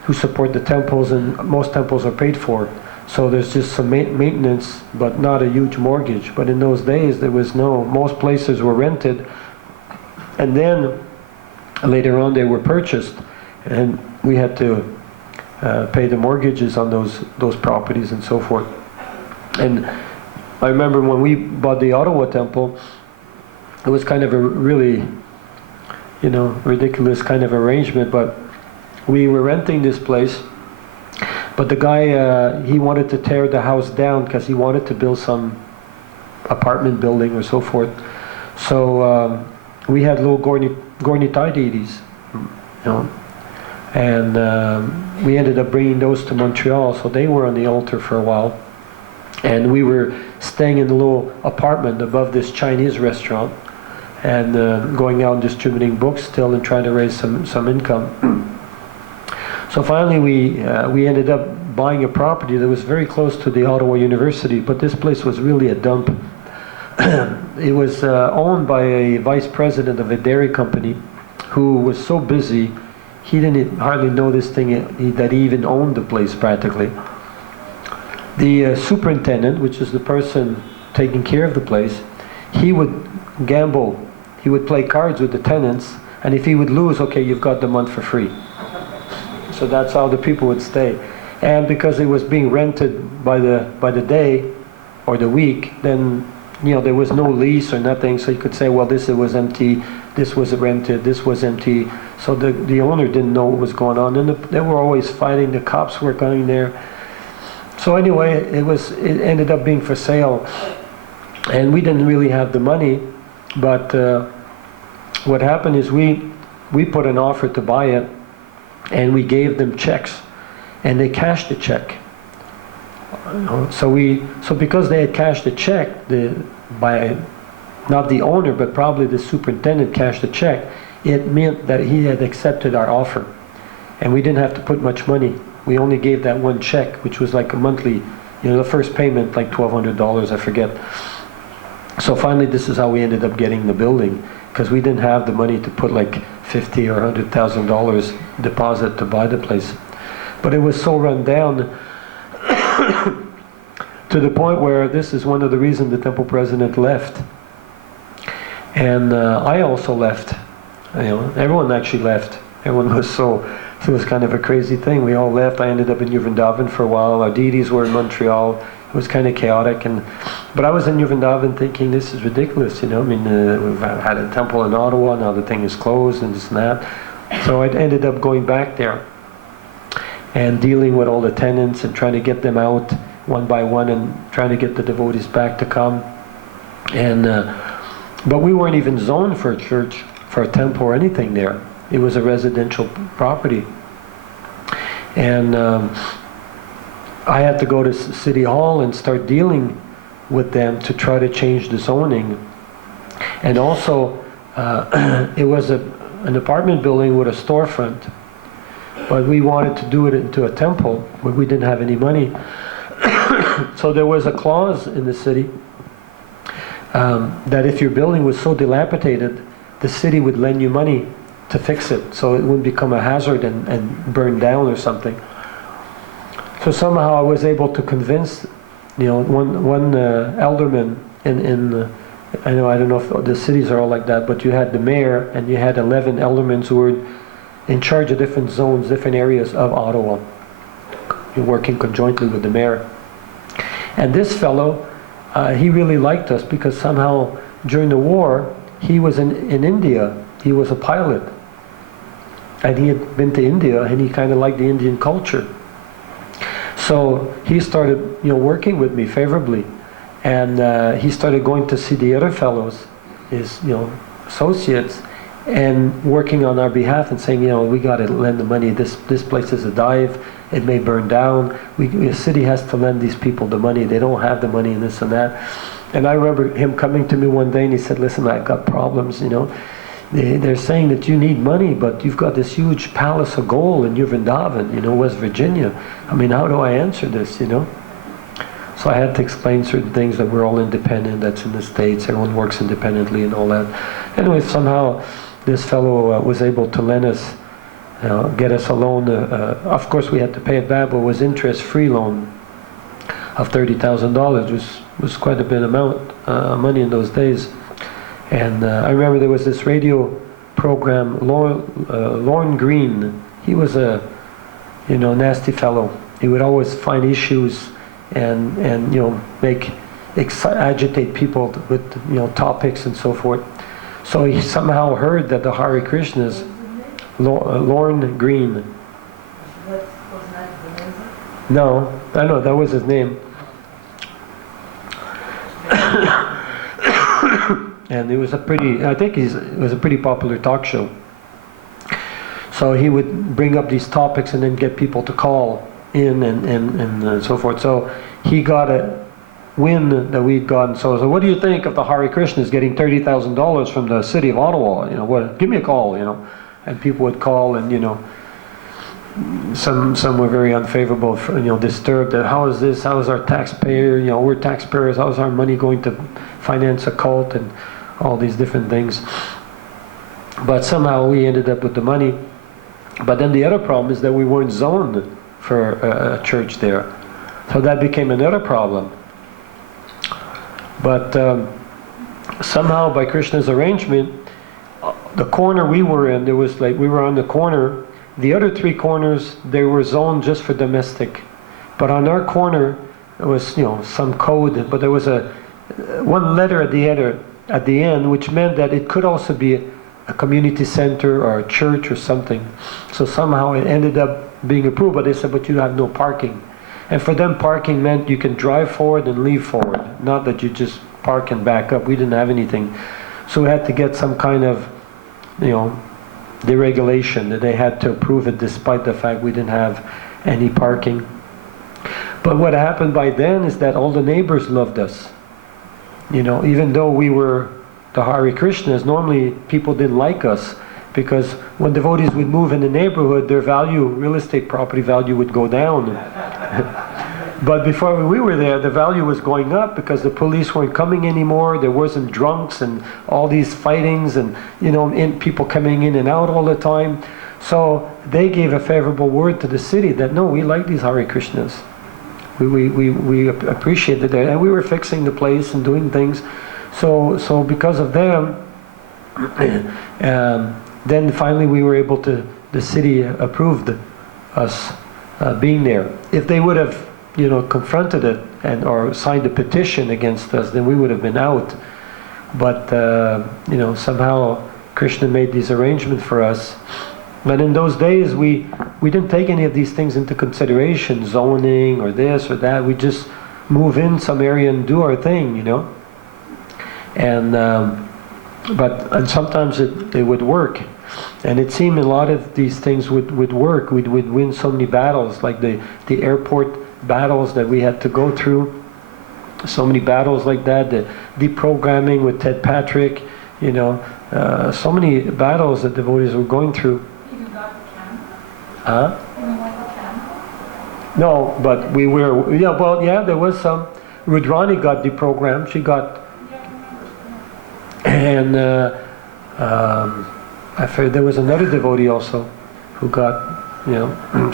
who support the temples, and most temples are paid for. So there's just some maintenance, but not a huge mortgage. But in those days, there was no, most places were rented, and then later on they were purchased, and we had to pay the mortgages on those properties and so forth. And I remember when we bought the Ottawa temple, it was kind of a really, ridiculous kind of arrangement, but we were renting this place, but the guy, he wanted to tear the house down because he wanted to build some apartment building or so forth. So we had little Gornitai deities, and we ended up bringing those to Montreal, so they were on the altar for a while. And we were staying in a little apartment above this Chinese restaurant, and going out and distributing books still and trying to raise some income. So finally we ended up buying a property that was very close to the Ottawa University, but this place was really a dump. It was owned by a vice president of a dairy company who was so busy he didn't hardly know this thing, that he even owned the place practically. The superintendent, which is the person taking care of the place, he would gamble. He would play cards with the tenants, and if he would lose, okay, you've got the month for free. So that's how the people would stay. And because it was being rented by the day or the week, then there was no lease or nothing, so you could say, well, this was empty, this was rented, this was empty. So the owner didn't know what was going on, and they were always fighting. The cops were going there. So anyway, it ended up being for sale, and we didn't really have the money. But what happened is we put an offer to buy it, and we gave them checks, and they cashed the check. So because they had cashed the check, not the owner, but probably the superintendent cashed the check, it meant that he had accepted our offer, and we didn't have to put much money. We only gave that one check, which was like a monthly, the first payment like $1,200, I forget. So finally, this is how we ended up getting the building, because we didn't have the money to put like $50,000 or $100,000 deposit to buy the place. But it was so run down to the point where this is one of the reasons the temple president left. And I also left. Everyone actually left. Everyone was it was kind of a crazy thing. We all left. I ended up in Vrindavan for a while. Our deities were in Montreal. It was kind of chaotic, but I was in Vrindavan thinking, this is ridiculous, we've had a temple in Ottawa, now the thing is closed and this and that. So I ended up going back there and dealing with all the tenants and trying to get them out one by one and trying to get the devotees back to come. And but we weren't even zoned for a church, for a temple or anything there. It was a residential property. And I had to go to City Hall and start dealing with them to try to change the zoning. And also, it was an apartment building with a storefront, but we wanted to do it into a temple, but we didn't have any money. So there was a clause in the city that if your building was so dilapidated, the city would lend you money to fix it, so it wouldn't become a hazard and burn down or something. So somehow I was able to convince, one alderman in I don't know if the cities are all like that, but you had the mayor and you had 11 aldermen who were in charge of different zones, different areas of Ottawa, working conjointly with the mayor. And this fellow, he really liked us because somehow during the war he was in India. He was a pilot, and he had been to India, and he kind of liked the Indian culture. So he started, working with me favorably, and he started going to see the other fellows, his, associates, and working on our behalf and saying, we got to lend the money. This place is a dive. It may burn down. The city has to lend these people the money. They don't have the money and this and that. And I remember him coming to me one day and he said, listen, I've got problems, They're saying that you need money, but you've got this huge palace of gold in Vrindavan, West Virginia. How do I answer this, So I had to explain certain things, that we're all independent, that's in the States, everyone works independently and all that. Anyway, somehow this fellow was able to lend us, get us a loan. Of course we had to pay it back, but it was interest-free loan of $30,000, which was quite a bit amount money in those days. And I remember there was this radio program, Lorne Green. He was a nasty fellow. He would always find issues and agitate people with topics and so forth. So he somehow heard that the Hare Krishnas, Lorne Green. No, I know that was his name. And it was it was a pretty popular talk show. So he would bring up these topics and then get people to call in and so forth. So he got a win that we'd gotten. So what do you think of the Hare Krishnas getting $30,000 from the city of Ottawa? Give me a call, And people would call, and some were very unfavorable, disturbed that how is this? How is our taxpayer? We're taxpayers. How is our money going to finance a cult and all these different things? But somehow we ended up with the money. But then the other problem is that we weren't zoned for a church there, so that became another problem. But somehow by Krishna's arrangement, the corner we were in, there was we were on the corner. The other three corners, they were zoned just for domestic. But on our corner, there was some code, but there was one letter at the end, which meant that it could also be a community center or a church or something. So somehow it ended up being approved, but they said, but you have no parking. And for them, parking meant you can drive forward and leave forward, not that you just park and back up. We didn't have anything. So we had to get some kind of, deregulation, that they had to approve it despite the fact we didn't have any parking. But what happened by then is that all the neighbors loved us. Even though we were the Hare Krishnas, normally people didn't like us, because when devotees would move in the neighborhood, their real estate property value would go down. But before we were there, the value was going up because the police weren't coming anymore. There wasn't drunks and all these fightings and people coming in and out all the time. So they gave a favorable word to the city that no, we like these Hare Krishnas. We appreciated that, and we were fixing the place and doing things. So because of them, then finally we were able to. The city approved us being there. If they would have confronted it or signed a petition against us, then we would have been out. But somehow Krishna made these arrangements for us. But in those days we didn't take any of these things into consideration, zoning or this or that. We just move in some area and do our thing, And but sometimes it would work. And it seemed a lot of these things would work. We'd win so many battles, like the airport battles that we had to go through. So many battles like that, the deprogramming with Ted Patrick, so many battles that devotees were going through. You got the camera? Huh? You mean like the camera? No, but we were, there was some. Rudrani got deprogrammed, she got, and I figured there was another devotee also who got,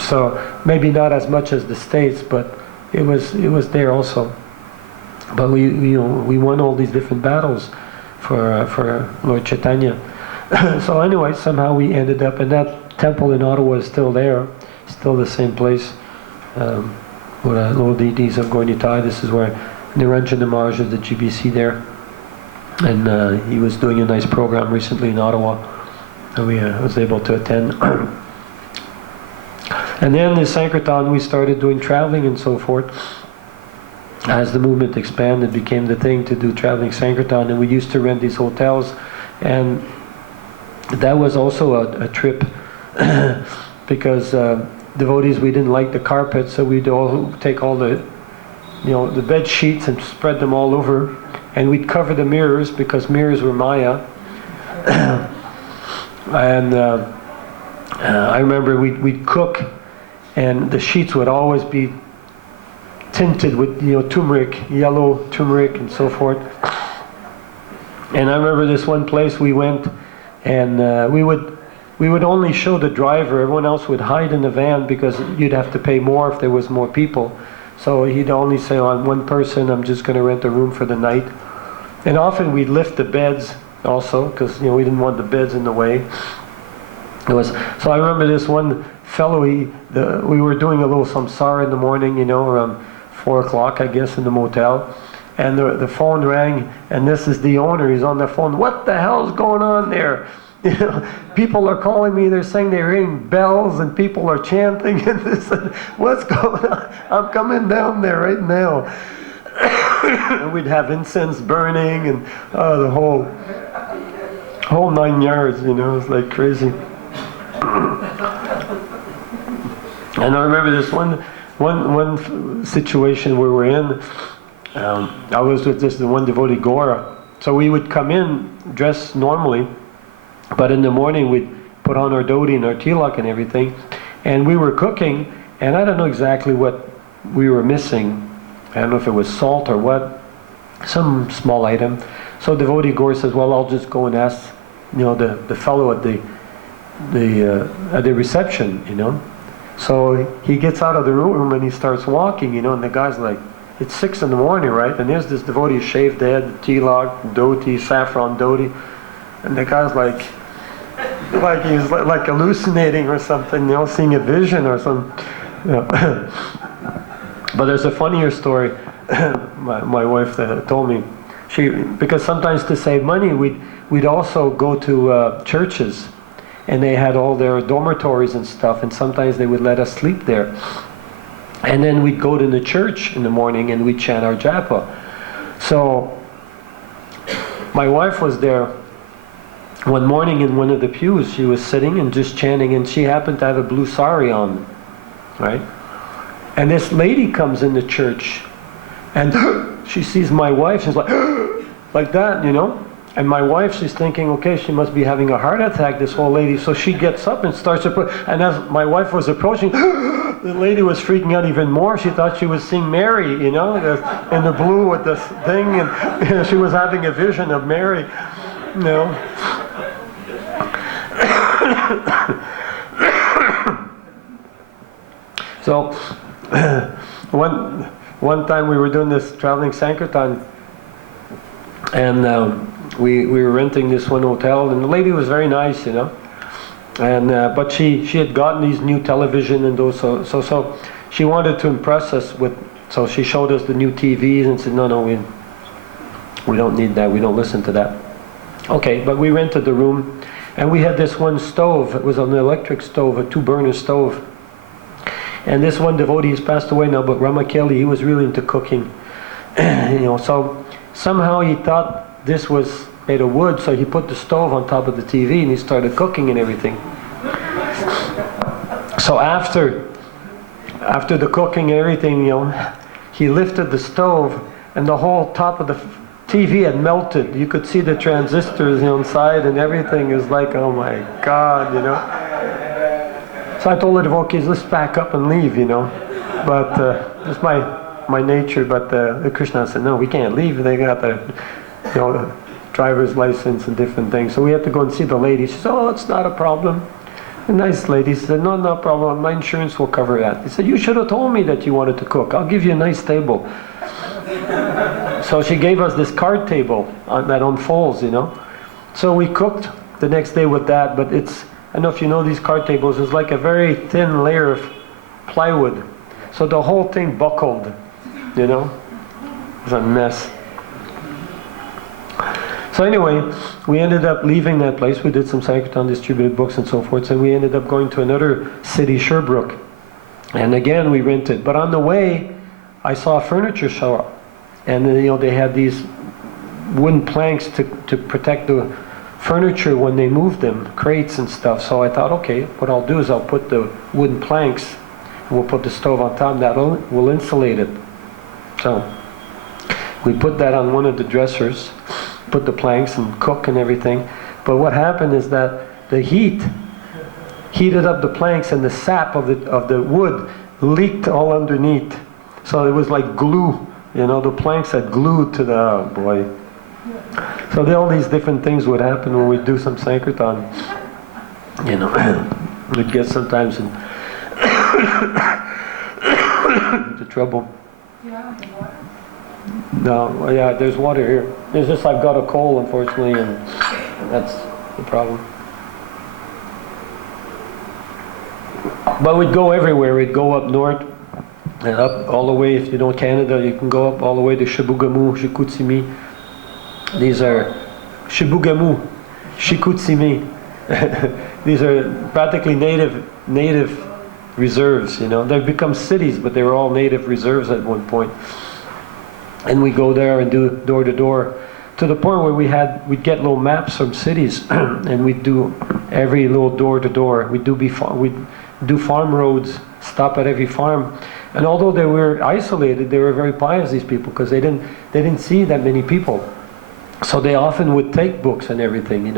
so maybe not as much as the States, but it was there also. But we won all these different battles for Lord Chaitanya. So anyway, somehow we ended up, and that temple in Ottawa is still there, still the same place. Where Lord deities of Gaurnitai. This is where Niranjana Maharaj is the GBC there, and he was doing a nice program recently in Ottawa, and we was able to attend. And then the Sankirtan, we started doing traveling and so forth. As the movement expanded, it became the thing to do traveling Sankirtan, and we used to rent these hotels, and that was also a trip because devotees, we didn't like the carpet, so we'd all take all the the bed sheets and spread them all over, and we'd cover the mirrors because mirrors were Maya. And I remember we'd cook, and the sheets would always be tinted with, turmeric, yellow turmeric and so forth. And I remember this one place we went, and we would only show the driver. Everyone else would hide in the van because you'd have to pay more if there was more people. So he'd only say, on one person, I'm just going to rent a room for the night. And often we'd lift the beds also, because we didn't want the beds in the way. So I remember this one fellow, we were doing a little samsara in the morning, around 4 o'clock, I guess, in the motel. And the phone rang, and this is the owner. He's on the phone. What the hell's going on there? People are calling me. They're saying they're hearing bells, and people are chanting. And this, and what's going on? I'm coming down there right now. And we'd have incense burning, and the whole 9 yards. It's like crazy. And I remember this one situation where we're in. I was with the one devotee, Gora. So we would come in dressed normally, but in the morning we'd put on our dhoti and our tilak and everything, and we were cooking, and I don't know exactly what we were missing. I don't know if it was salt or what, some small item. So devotee Gora says, well, I'll just go and ask, the fellow at the reception, So he gets out of the room and he starts walking, and the guy's like, it's 6 in the morning, right? And there's this devotee, shaved head, tilak, dhoti, saffron dhoti, and the guy's like he's like hallucinating or something, seeing a vision or something. But there's a funnier story. my wife told me, because sometimes to save money, we'd also go to churches, and they had all their dormitories and stuff, and sometimes they would let us sleep there. And then we'd go to the church in the morning and we'd chant our japa. So my wife was there one morning in one of the pews. She was sitting and just chanting, and she happened to have a blue sari on, right? And this lady comes in the church, and she sees my wife. She's like, like that, And my wife, she's thinking, okay, she must be having a heart attack, this old lady. So she gets up and starts to put, and as my wife was approaching, the lady was freaking out even more. She thought she was seeing Mary, in the blue with this thing, and she was having a vision of Mary, So, one time we were doing this traveling Sankirtan, and we were renting this one hotel, and the lady was very nice, and but she had gotten these new television and those, so she wanted to impress us with, so she showed us the new TVs and said, no, we don't need that, we don't listen to that. Okay, but we rented the room, and we had this one stove. It was an electric stove, a 2-burner stove, and this one devotee has passed away now, but Ramakeli, he was really into cooking, so somehow he thought this was made of wood, so he put the stove on top of the TV and he started cooking and everything. So after the cooking and everything, he lifted the stove, and the whole top of the TV had melted. You could see the transistors inside, and everything is like, oh my God, So I told the devotees, let's back up and leave, But it's my nature. But the Krishna said, no, we can't leave. They got the driver's license and different things. So we had to go and see the lady. She said, oh, it's not a problem. A nice lady said, no problem. My insurance will cover that. He said, you should have told me that you wanted to cook. I'll give you a nice table. So she gave us this card table that unfolds, So we cooked the next day with that, but I don't know if you know these card tables, it's like a very thin layer of plywood. So the whole thing buckled, It was a mess. So anyway, we ended up leaving that place. We did some Sankirtan, distributed books and so forth, and we ended up going to another city, Sherbrooke. And again, we rented. But on the way, I saw a furniture shop. And they had these wooden planks to protect the furniture when they moved them, crates and stuff. So I thought, okay, what I'll do is I'll put the wooden planks, and we'll put the stove on top, and that will insulate it. So we put that on one of the dressers, put the planks and cook and everything. But what happened is that the heat heated up the planks, and the sap of the wood leaked all underneath. So it was like glue, the planks had glued to the, oh boy. So all these different things would happen when we do some Sankirtan. We'd get sometimes into trouble. Yeah, the water. No, yeah, there's water here. It's just I've got a cold, unfortunately, and that's the problem. But we'd go everywhere. We'd go up north and up all the way. If you know Canada, you can go up all the way to Chibougamau, Chicoutimi. These are Chibougamau, Chicoutimi. These are practically native reserves. They've become cities, but they were all native reserves at one point. And we go there and do door to door, to the point where we'd get little maps from cities, and we'd do every little door to door. We'd do farm roads, stop at every farm, and although they were isolated, they were very pious, these people, because they didn't see that many people, so they often would take books and everything.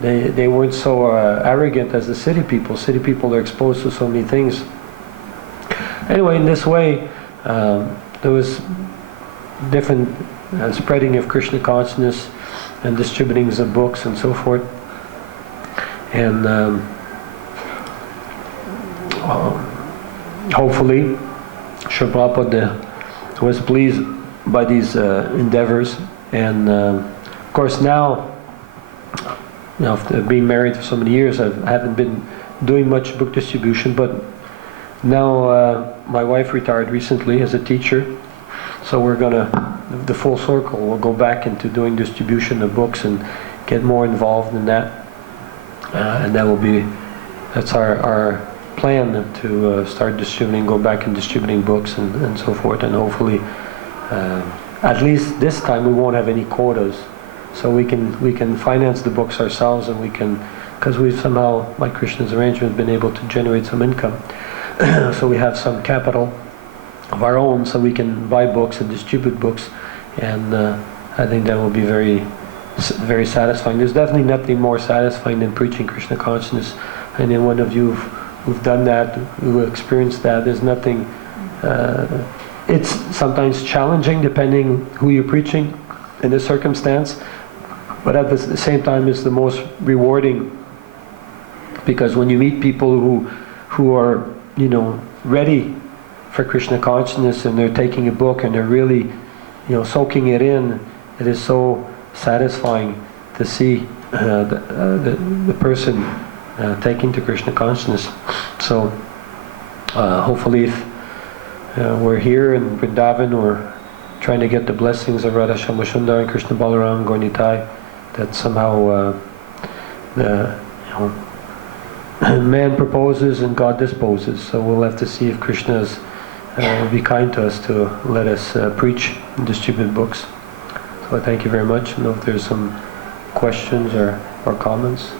They weren't so arrogant as the city people. City people are exposed to so many things. Anyway, in this way, there was different spreading of Krishna consciousness and distributings of books and so forth. And hopefully Srila Prabhupada was pleased by these endeavors. And of course now, after being married for so many years, I haven't been doing much book distribution, but now my wife retired recently as a teacher. So we're the full circle, we'll go back into doing distribution of books and get more involved in that. And that's our plan, to start distributing, go back and distributing books and so forth. And hopefully, at least this time, we won't have any quotas. So we can finance the books ourselves, and because we've somehow, like Krishna's arrangement, been able to generate some income. So we have some capital of our own, so we can buy books and distribute books, and I think that will be very, very satisfying. There's definitely nothing more satisfying than preaching Krishna consciousness. And then one of you who've done that, who experienced that, there's nothing. It's sometimes challenging depending who you're preaching in the circumstance, but at the same time, it's the most rewarding, because when you meet people who are ready for Krishna consciousness, and they're taking a book and they're really soaking it in, it is so satisfying to see the person taking to Krishna consciousness. So hopefully, if we're here in Vrindavan, or trying to get the blessings of Radha Shyamsundar and Krishna Balaram Gaurnitai, that somehow man proposes and God disposes. So we'll have to see if Krishna will be kind to us to let us preach and distribute books. So I thank you very much. I don't know if there's some questions or comments.